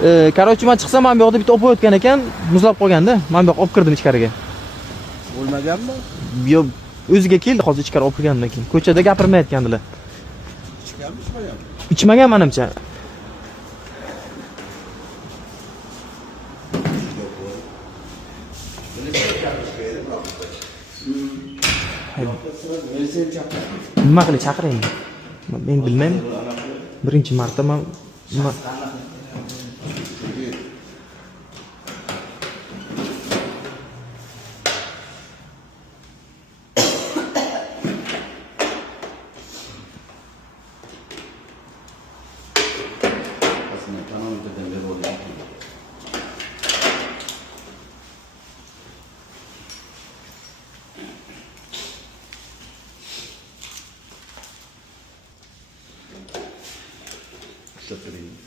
Короче, men chiqsam, men bu yoqda bitta o'payotgan ekan, muzlab qolganda, men bu yoqqa olib kirdim ichkariga. O'lmaganmi? Yo'q, o'ziga keldi hozir ichkari olib kirgandan keyin. Ko'chada gapirmayotgandilar. Ichmagan menimcha. Nima qilib chaqiring? Men bilmayman. Birinchi marta men Şoförüyüm.